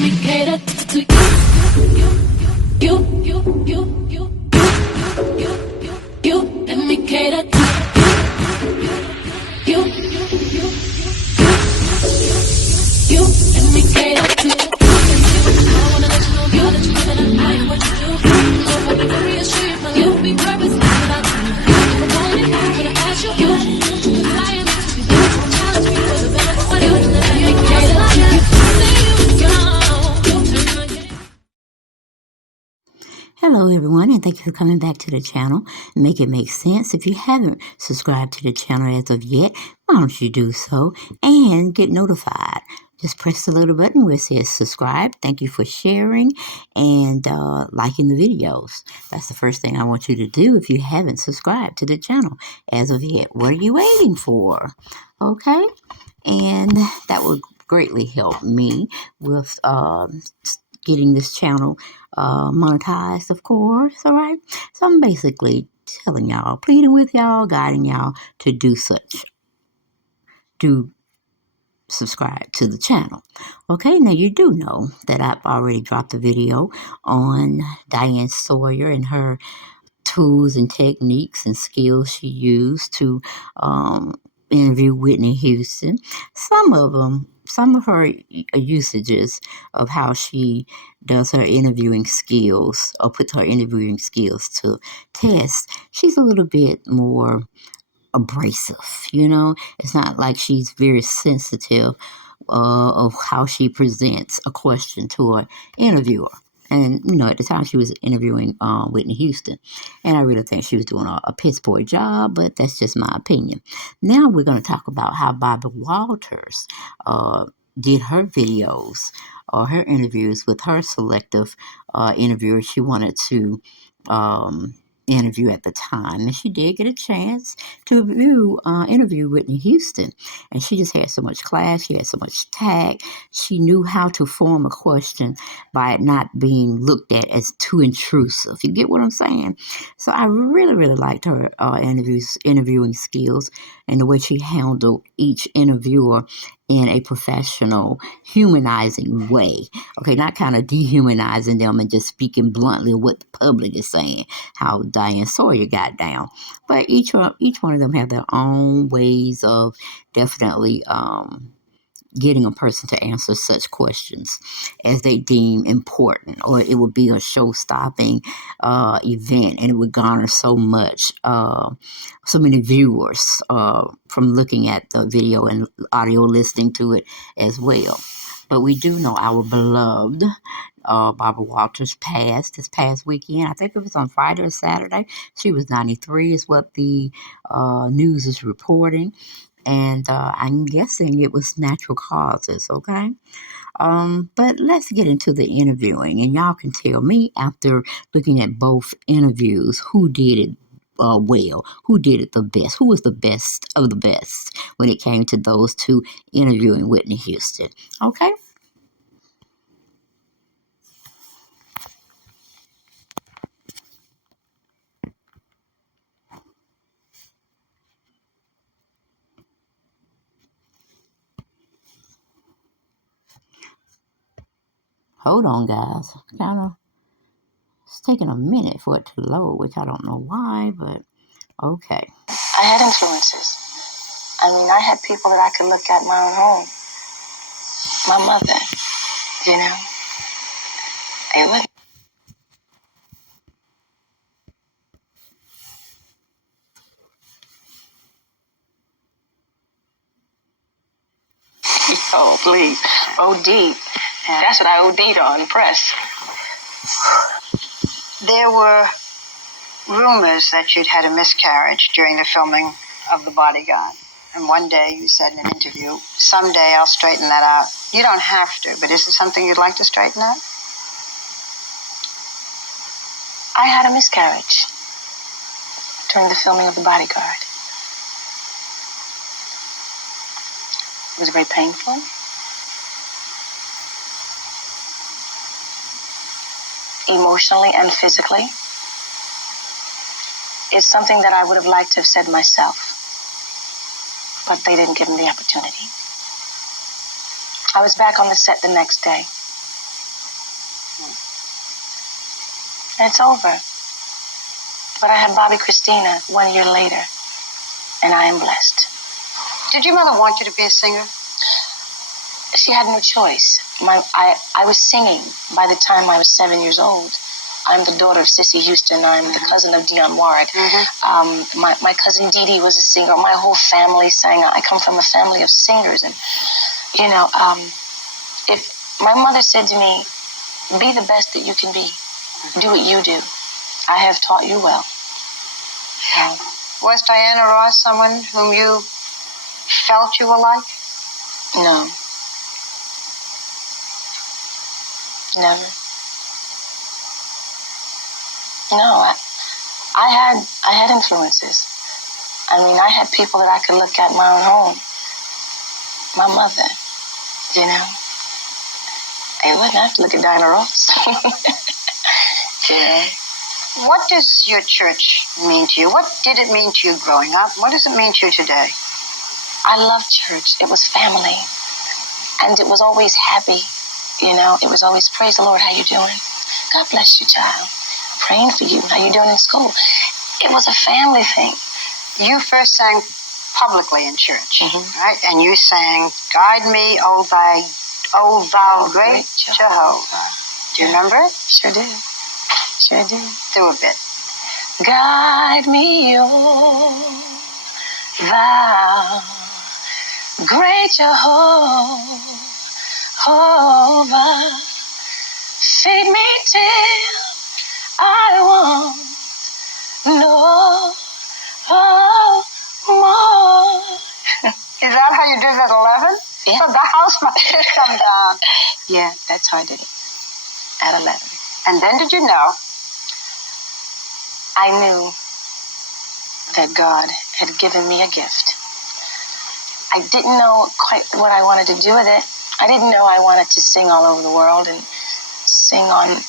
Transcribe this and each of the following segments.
me cater to you, let me cater to you, let me cater to you. I wanna let you know, girl, that you know that I am what you do. So if I be curious, treat my life will be purpose without you. If I want it, I'm gonna ask you, cause I am to be there. Challenge me for the better, but what do you let me cater to you? Hello everyone, and thank you for coming back to the channel. Make it make sense. If you haven't subscribed to the channel as of yet, why don't you do so and get notified? Just press the little button where it says subscribe. Thank you for sharing and liking the videos. That's the first thing I want you to do if you haven't subscribed to the channel as of yet. What are you waiting for? Okay? And that would greatly help me with getting this channel monetized, of course. All right. So I'm basically telling y'all, pleading with y'all, guiding y'all to do such. Do subscribe to the channel. Okay, now you do know that I've already dropped a video on Diane Sawyer and her tools and techniques and skills she used to interview Whitney Houston. Some of her usages of how she does her interviewing skills or puts her interviewing skills to test, she's a little bit more abrasive, you know. It's not like she's very sensitive of how she presents a question to an interviewer. And, you know, at the time she was interviewing Whitney Houston. And I really think she was doing a piss poor job, but that's just my opinion. Now we're going to talk about how Barbara Walters did her videos or her interviews with her selective interviewers she wanted to interview at the time. And she did get a chance to interview Whitney Houston. And she just had so much class. She had so much tact. She knew how to form a question by it not being looked at as too intrusive. You get what I'm saying? So I really, really liked her interviewing skills and the way she handled each interviewer in a professional, humanizing way. Okay, not kind of dehumanizing them and just speaking bluntly what the public is saying, how Diane Sawyer got down. But each one of them have their own ways of definitely getting a person to answer such questions as they deem important, or it would be a show-stopping event, and it would garner so many viewers from looking at the video and audio listening to it as well. But we do know our beloved Barbara Walters passed this past weekend. I think it was on Friday or Saturday. She was 93 is what the news is reporting. And I'm guessing it was natural causes, okay? But let's get into the interviewing. And y'all can tell me after looking at both interviews who did it well, who did it the best, who was the best of the best when it came to those two interviewing Whitney Houston, okay? Hold on, guys. It's taking a minute for it to load, which I don't know why, but okay. I had influences. I mean, I had people that I could look at in my own home. My mother, you know. It was. Oh, please. OD. Yeah. That's what I OD'd on, press. There were rumors that you'd had a miscarriage during the filming of The Bodyguard. And one day you said in an interview, someday I'll straighten that out. You don't have to, but is it something you'd like to straighten out? I had a miscarriage during the filming of The Bodyguard. It was very painful. Emotionally and physically. It's something that I would have liked to have said myself, but they didn't give me the opportunity. I was back on the set the next day. And it's over. But I had Bobby Christina 1 year later, and I am blessed. Did your mother want you to be a singer? She had no choice. I was singing by the time I was 7 years old. I'm the daughter of Cissy Houston. I'm the cousin of Dionne Warwick. My cousin Dee Dee was a singer. My whole family sang. I come from a family of singers. And, if my mother said to me, be the best that you can be. Do what you do. I have taught you well. Was Diana Ross someone whom you felt you were like? No. Never. No, I had influences. I mean, I had people that I could look at in my own home. My mother, I wouldn't have to look at Diana Ross. What does your church mean to you? What did it mean to you growing up? What does it mean to you today? I love church. It was family. And it was always happy. It was always, praise the Lord, how you doing? God bless you, child. Praying for you. How you doing in school? It was a family thing. You first sang publicly in church, right? And you sang, guide me, O thou great Jehovah. Do you remember it? Sure did. Sure did. Do a bit. Guide me, O thou great Jehovah. Feed me till I want no more. Is that how you did it at 11? Yeah. So the house must have come down. Yeah, that's how I did it. At 11. And then did you know? I knew that God had given me a gift. I didn't know quite what I wanted to do with it. I didn't know I wanted to sing all over the world and sing on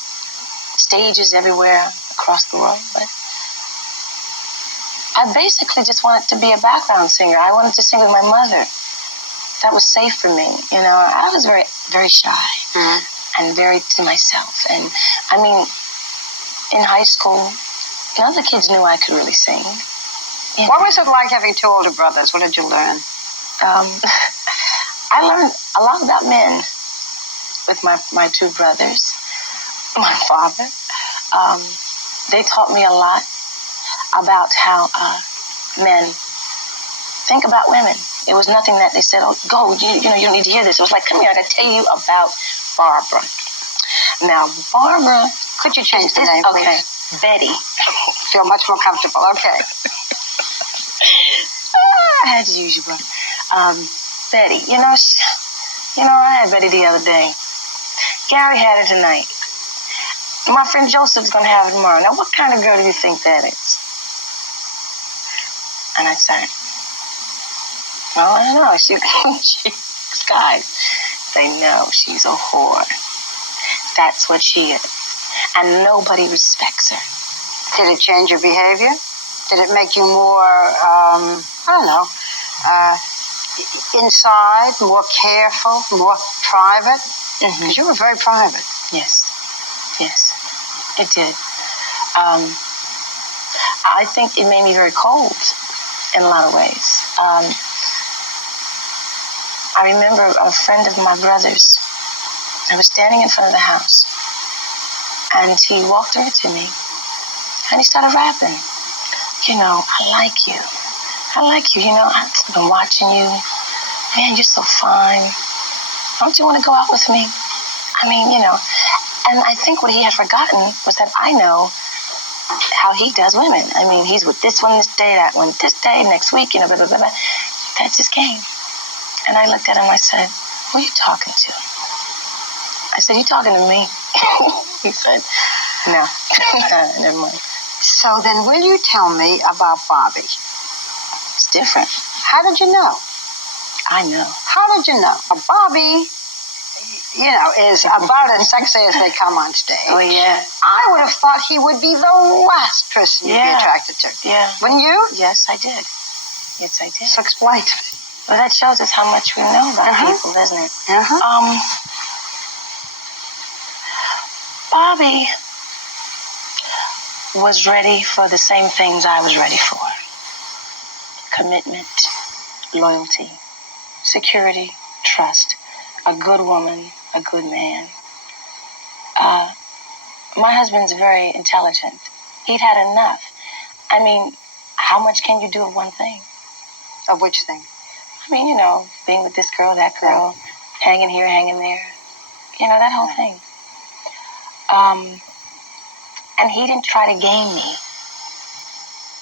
stages everywhere across the world, but I basically just wanted to be a background singer. I wanted to sing with my mother. That was safe for me. I was very, very shy and very to myself. And I mean, in high school, none of the kids knew I could really sing. What was it like having two older brothers? What did you learn? I learned a lot about men with my two brothers, my father. They taught me a lot about how men think about women. It was nothing that they said, oh, go, you don't need to hear this. It was like, come here, I got to tell you about Barbara. Now, Barbara... Could you change the name, okay, please? Betty. Feel much more comfortable. Okay. I had to use you, bro. Betty, I had Betty the other day. Gary had it tonight. My friend Joseph's going to have it tomorrow. Now, what kind of girl do you think that is? And I said, well, I don't know. She's guys. They know she's a whore. That's what she is. And nobody respects her. Did it change your behavior? Did it make you more, inside, more careful, more private? Because you were very private. Yes, it did. I think it made me very cold in a lot of ways. I remember a friend of my brother's. I was standing in front of the house, and he walked over to me, and he started rapping. I like you. I've been watching you. Man, you're so fine. Don't you want to go out with me? I mean, and I think what he had forgotten was that I know how he does women. I mean, he's with this one this day, that one this day, next week, blah, blah, blah, blah. That's his game. And I looked at him, I said, who are you talking to? I said, you talking to me? He said, no. Never mind. So then will you tell me about Bobby? It's different. How did you know? I know. How did you know? Bobby, is about as sexy as they come on stage. Oh, yeah. I would have thought he would be the last person you'd be attracted to. Yeah. Wouldn't you? Yes, I did. Yes, I did. So explain to me. Well, that shows us how much we know about people, doesn't it? Bobby was ready for the same things I was ready for: commitment, loyalty, security, trust, a good woman, a good man. My husband's very intelligent. He'd had enough. I mean, how much can you do of one thing? Of which thing? I mean, being with this girl, that girl, hanging here, hanging there. That whole thing. And he didn't try to game me.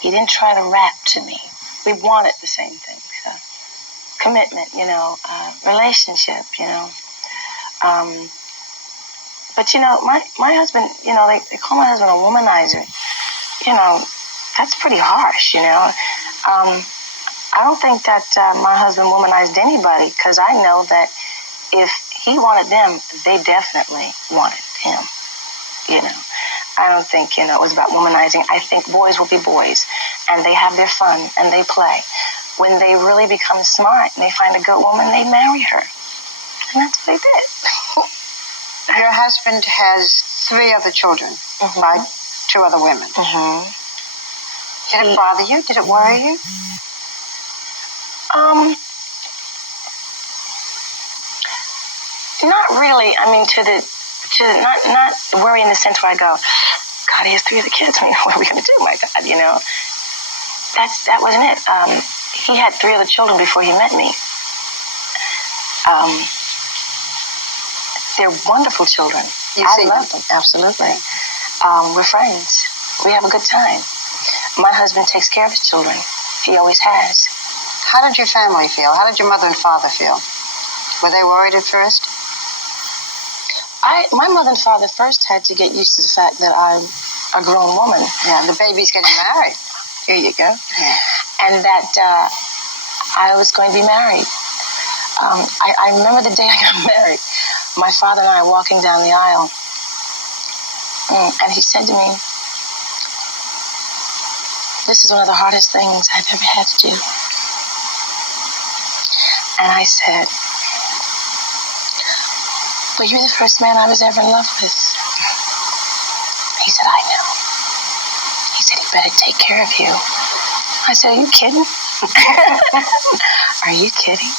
He didn't try to rap to me. We wanted the same thing. So, commitment, relationship, But, my husband, they call my husband a womanizer. That's pretty harsh, I don't think that my husband womanized anybody, because I know that if he wanted them, they definitely wanted him, I don't think, it was about womanizing. I think boys will be boys, and they have their fun, and they play. When they really become smart and they find a good woman, they marry her. And that's what they did. Your husband has 3 other children by 2 other women. Did it bother you? Did it worry you? Not really. I mean, not worry in the sense where I go, God, he has 3 other kids. What are we gonna do? My God, that wasn't it. He had 3 other children before he met me. They're wonderful children. I love them, absolutely. We're friends. We have a good time. My husband takes care of his children. He always has. How did your family feel? How did your mother and father feel? Were they worried at first? My mother and father first had to get used to the fact that I'm a grown woman. Yeah, the baby's getting married. Here you go. Yeah. And that I was going to be married. I remember the day I got married. My father and I were walking down the aisle. And he said to me, this is one of the hardest things I've ever had to do. And I said, well, you're the first man I was ever in love with. He said, I know. He said, he better take care of you. I said, are you kidding? Are you kidding?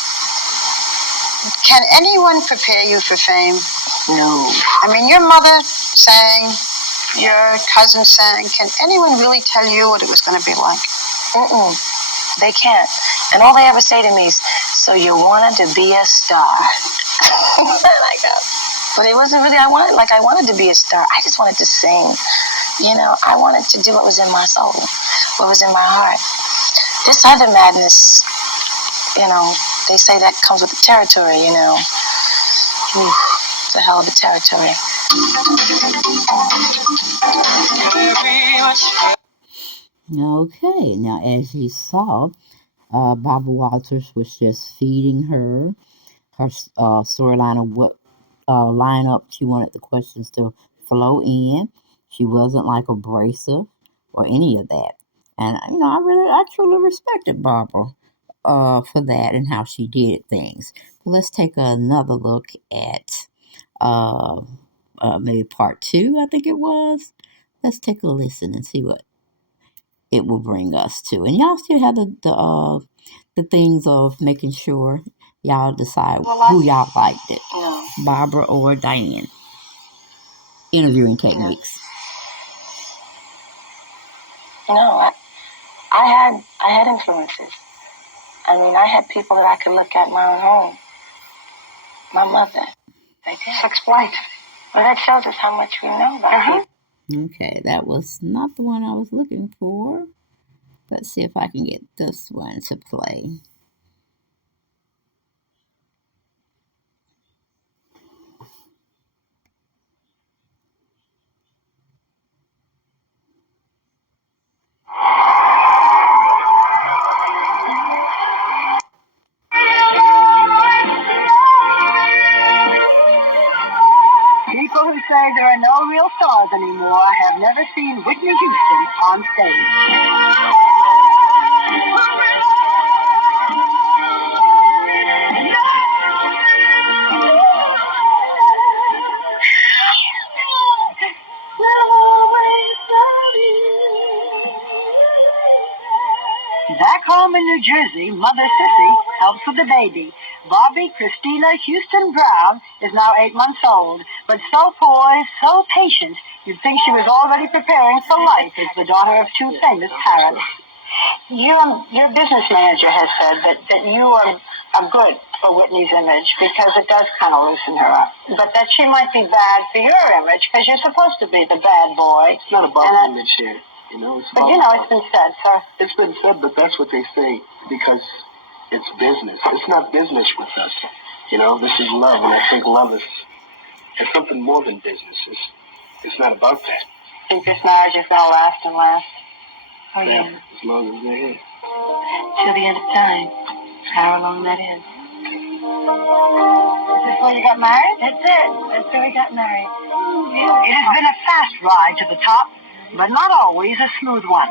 Can anyone prepare you for fame? No. I mean, your mother sang, your cousin sang. Can anyone really tell you what it was going to be like? They can't. And all they ever say to me is, so you wanted to be a star. But it wasn't really, I wanted to be a star. I just wanted to sing. I wanted to do what was in my soul, what was in my heart. This other madness, they say that comes with the territory, Ooh, it's a hell of a territory. Okay, now as you saw, Barbara Walters was just feeding her storyline of what lineup she wanted the questions to flow in. She wasn't like abrasive or any of that. And I truly respected Barbara for that and how she did things. But let's take another look at maybe part 2, I think it was. Let's take a listen and see what it will bring us to. And y'all still have the things of making sure y'all decide who y'all liked it, Barbara or Diane. Interviewing techniques. No, I had influences. I mean, I had people that I could look at in my own home. My mother. They did. Explain. Well, that shows us how much we know about people. Okay, that was not the one I was looking for. Let's see if I can get this one to play. People who say there are no real stars anymore have never seen Whitney Houston on stage. in New Jersey, Mother Sissy helps with the baby. Bobby Christina Houston Brown is now 8 months old, but so poised, so patient, you'd think she was already preparing for life as the daughter of 2 famous parents. Your business manager has said that you are good for Whitney's image because it does kind of loosen her up, but that she might be bad for your image because you're supposed to be the bad boy. It's not about image here, you know. It's been said, sir. It's been said, but that's what they say because it's business. It's not business with us, you know. This is love, and I think love is something more than business. It's not about that. Think this marriage is gonna last and last? Oh yeah. As long as they're here. Till the end of time. How long that is. Is this where you got married? That's it. That's where we got married. It has been a fast ride to the top, but not always a smooth one.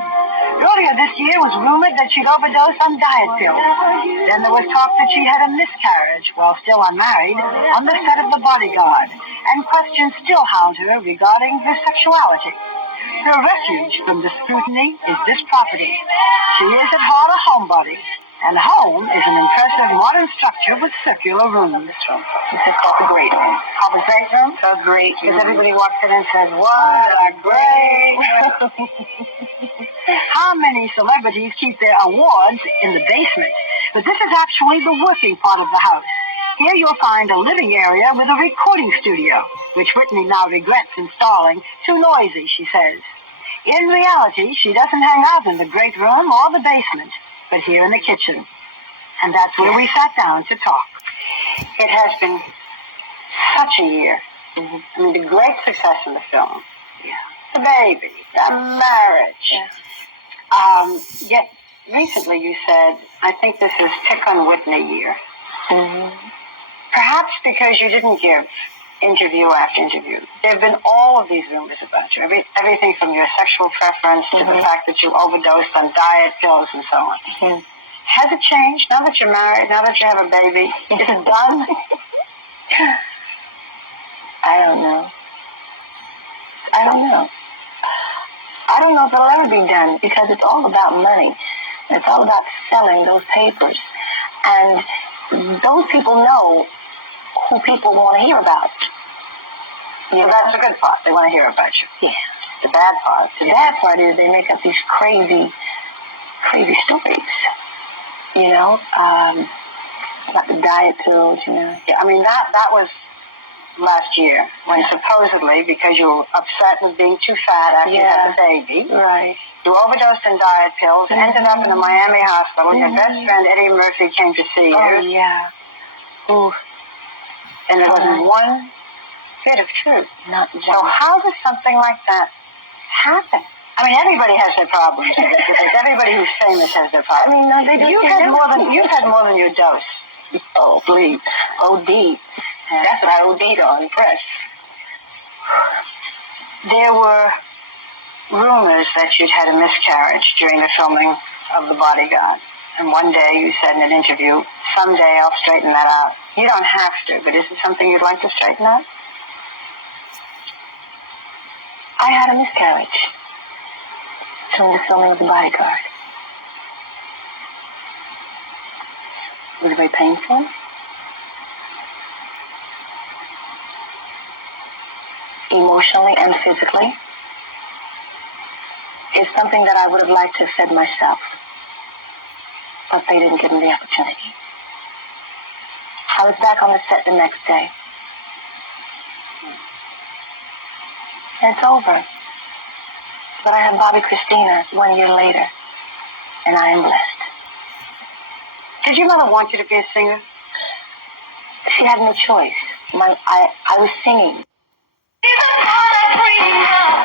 Earlier this year was rumored that she'd overdosed on diet pills. Then there was talk that she'd had a miscarriage while still unmarried on the set of The Bodyguard, and questions still hound her regarding her sexuality. Her refuge from the scrutiny is this property. She is at heart a homebody, and home is an impressive modern structure with circular rooms. This is called the Great Room. Called the Great Room? The Great Room. Because everybody walks in and says, what a great room. How many celebrities keep their awards in the basement? But this is actually the working part of the house. Here you'll find a living area with a recording studio, which Whitney now regrets installing. Too noisy, she says. In reality, she doesn't hang out in the great room or the basement, but here in the kitchen. And that's where we sat down to talk. It has been such a year. Mm-hmm. I mean, the great success of the film. Yeah. The baby, the marriage. Yeah. Yet recently you said, I think this is Pick on Whitney year. Mm-hmm. Perhaps because you didn't give interview after interview. There have been all of these rumors about you. Everything from your sexual preference to the fact that you overdosed on diet pills and so on. Mm-hmm. Has it changed now that you're married, now that you have a baby? Is it done? I don't know. I don't know if it'll ever be done because it's all about money. It's all about selling those papers. And those people know who people want to hear about. Yeah, that's the good part. They want to hear about you. Yeah. The bad part. The bad part is they make up these crazy stories. You know, about the diet pills, you know. Yeah, I mean, that was last year when supposedly, because you were upset with being too fat after you had the baby, right, you overdosed on diet pills, ended up in a Miami hospital. Your best friend Eddie Murphy came to see you. Oh, yeah. Ooh. And there wasn't one bit of truth. Not one. So how does something like that happen? I mean, everybody has their problems. Because everybody who's famous has their problems. I mean, no, you've had more than your dose. Oh, please. OD. That's what I OD'd on press. There were rumors that you'd had a miscarriage during the filming of The Bodyguard. And one day you said in an interview, someday I'll straighten that out. You don't have to, but is it something you'd like to straighten out? I had a miscarriage during the filming of The Bodyguard. Was it very painful? Emotionally and physically. It's something that I would have liked to have said myself, but they didn't give me the opportunity. I was back on the set the next day. And it's over. But I have Bobby Christina 1 year later, and I am blessed. Did your mother want you to be a singer? She had no choice. I was singing.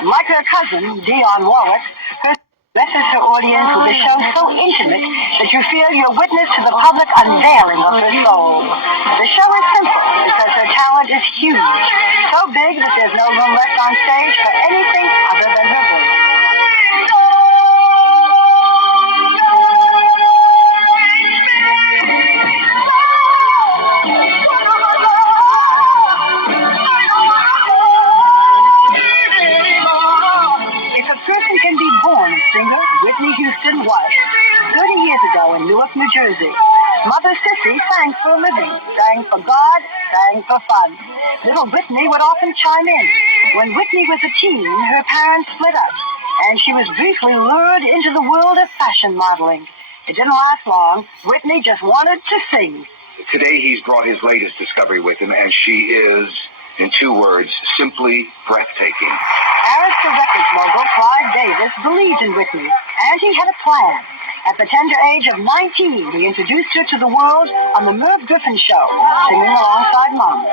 Like her cousin, Dionne Warwick, her blesses her audience with a show so intimate that you feel you're witness to the public unveiling of her soul. The show is simple because her talent is huge, so big that there's no room left on stage for anything other than her voice. Whitney Houston was. 30 years ago in Newark, sang for fun. Little Whitney would often chime in. When Whitney was a teen, her parents split up, and she was briefly lured into the world of fashion modeling. It didn't last long. Whitney just wanted to sing. Today he's brought his latest discovery with him, and she is, in 2 words, simply breathtaking. Arista Records mogul Clive Davis believed in Whitney, and he had a plan. At the tender age of 19, he introduced her to the world on the Merv Griffin Show, singing alongside Mom.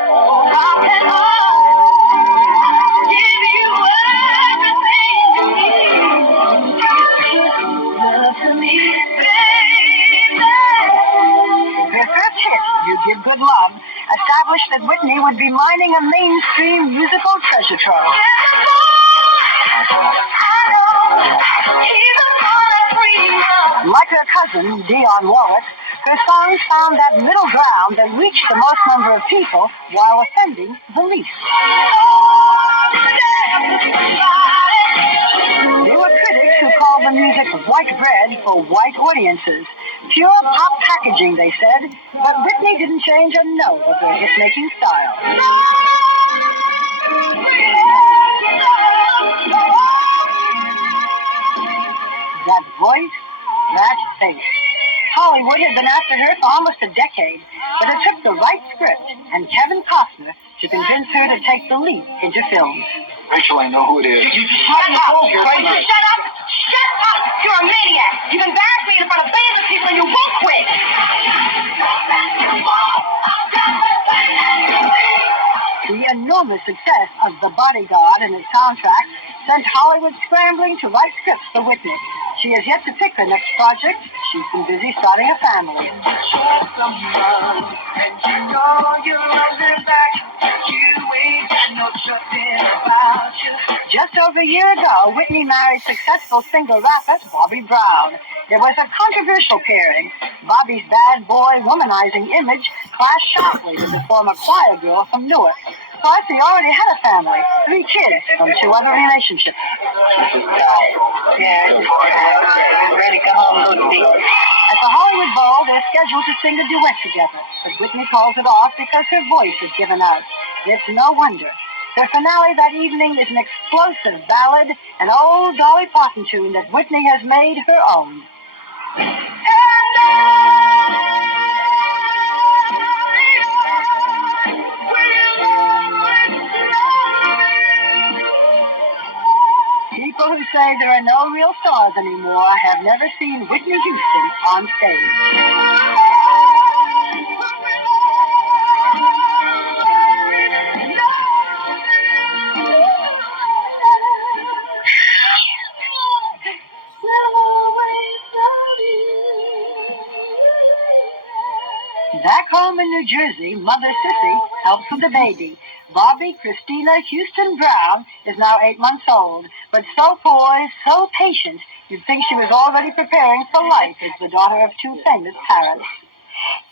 Her first hit, You Give Good Love, established that Whitney would be mining a mainstream musical treasure trove. Like her cousin, Dionne Warwick, her songs found that middle ground that reached the most number of people while offending the least. There were critics who called the music white bread for white audiences. Pure pop packaging, they said, but Whitney didn't change a note of her hit-making style. That voice, that face. Hollywood had been after her for almost a decade, but it took the right script and Kevin Costner to convince her to take the leap into films. Rachel, I know who it is. You just shut up! Shut up! Shut up! You're a maniac! You've embarrassed me in front of billions of people and you won't quit! The enormous success of The Bodyguard and its soundtrack sent Hollywood scrambling to write scripts for Whitney. She has yet to pick her next project. She's been busy starting a family. Just over a year ago, Whitney married successful singer rapper Bobby Brown. It was a controversial pairing. Bobby's bad boy womanizing image clashed sharply with the former choir girl from Newark. Plus, he already had a family, 3 kids from 2 other relationships. Yeah, ready to go home, go to bed. At the Hollywood Bowl, they're scheduled to sing a duet together, but Whitney calls it off because her voice is given out. It's no wonder. Their finale that evening is an explosive ballad, an old Dolly Parton tune that Whitney has made her own. People who say there are no real stars anymore have never seen Whitney Houston on stage. Back home in New Jersey, Mother Sissy helps with the baby. Bobby Christina Houston Brown is now 8 months old, but so poised, so patient, you'd think she was already preparing for life as the daughter of 2 famous parents.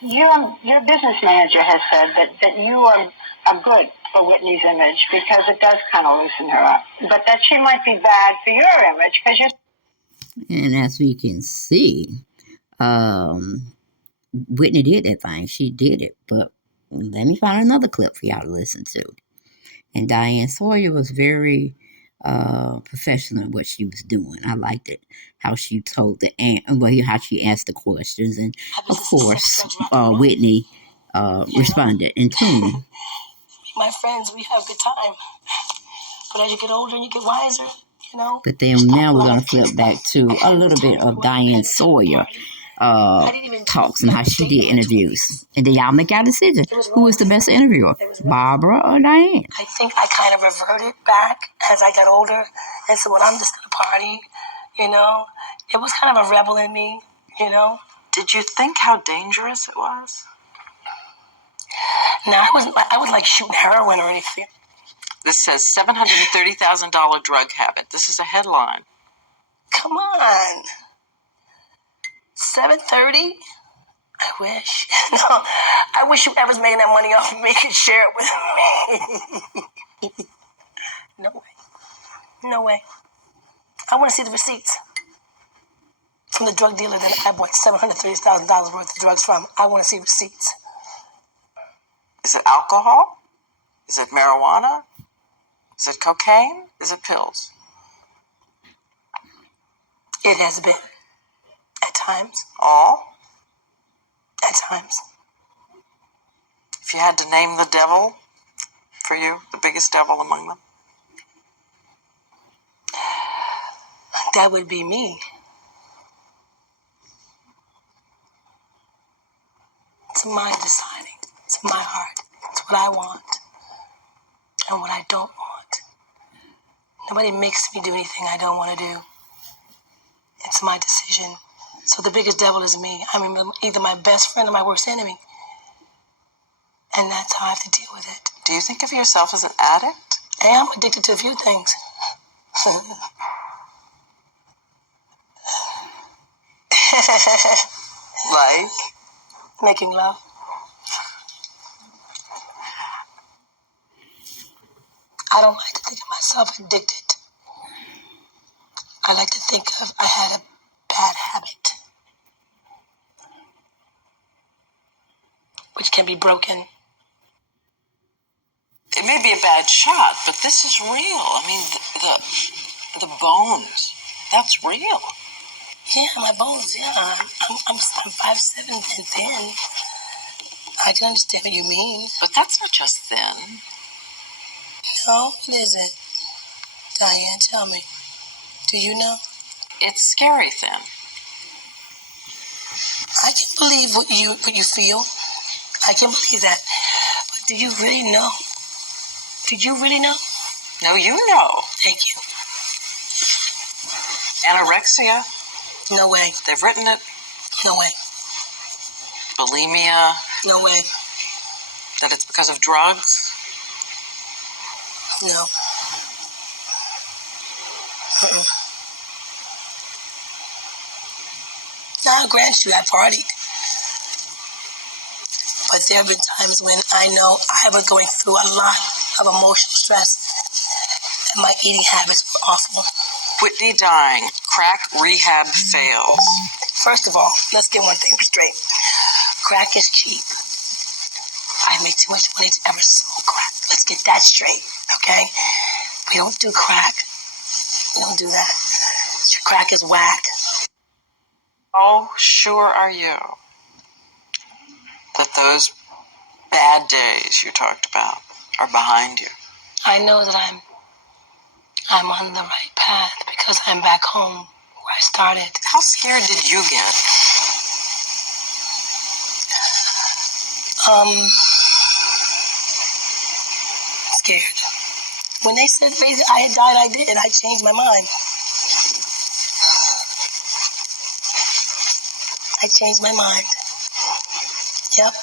Your business manager has said that you are good for Whitney's image because it does kind of loosen her up, but that she might be bad for your image because you're... And as we can see, Whitney did that thing. She did it. But let me find another clip for y'all to listen to. And Diane Sawyer was very professional in what she was doing. I liked it. How she told how she asked the questions. And, of course, Whitney responded in tune. My friends, we have a good time. But as you get older and you get wiser, you know. But then now we're going to flip back to a little bit of Diane Sawyer talks and how she did interviews. And then y'all make our decision. Who was the best interviewer, Barbara or Diane? I think I kind of reverted back as I got older and said, well, I'm just going to party, you know. It was kind of a rebel in me, you know. Did you think how dangerous it was? No, I wasn't like shooting heroin or anything. This says $730,000 drug habit. This is a headline. Come on. 730? I wish. No, I wish whoever's making that money off of me could share it with me. No way. No way. I want to see the receipts from the drug dealer that I bought $730,000 worth of drugs from. I want to see receipts. Is it alcohol? Is it marijuana? Is it cocaine? Is it pills? It has been. At times. All? At times. If you had to name the devil for you, the biggest devil among them? That would be me. It's my deciding. It's my heart. It's what I want and what I don't want. Nobody makes me do anything I don't want to do. It's my decision. So the biggest devil is me. I'm either my best friend or my worst enemy. And that's how I have to deal with it. Do you think of yourself as an addict? I am addicted to a few things. Like? Making love. I don't like to think of myself addicted. I like to think of I had a bad habit, which can be broken. It may be a bad shot, but this is real. I mean, the bones, that's real. Yeah, my bones, yeah. I'm 5'7" and thin. I can understand what you mean. But that's not just thin. No, what is it? Diane, tell me. Do you know? It's scary thin. I can believe what you feel. I can believe that. But do you really know? Do you really know? No, you know. Thank you. Anorexia, No way. they've written it. No way. Bulimia, No way. that it's because of drugs. No. Now, I'll grant you, I partied. But there have been times when I know I was going through a lot of emotional stress and my eating habits were awful. Whitney dying, crack rehab fails. First of all, let's get one thing straight. Crack is cheap. I make too much money to ever smoke crack. Let's get that straight, okay? We don't do crack. We don't do that. Crack is whack. How sure are you that those bad days you talked about are behind you? I know that I'm on the right path because I'm back home where I started. How scared did you get? Scared. When they said I had died, I did. I changed my mind. I changed my mind. Yep.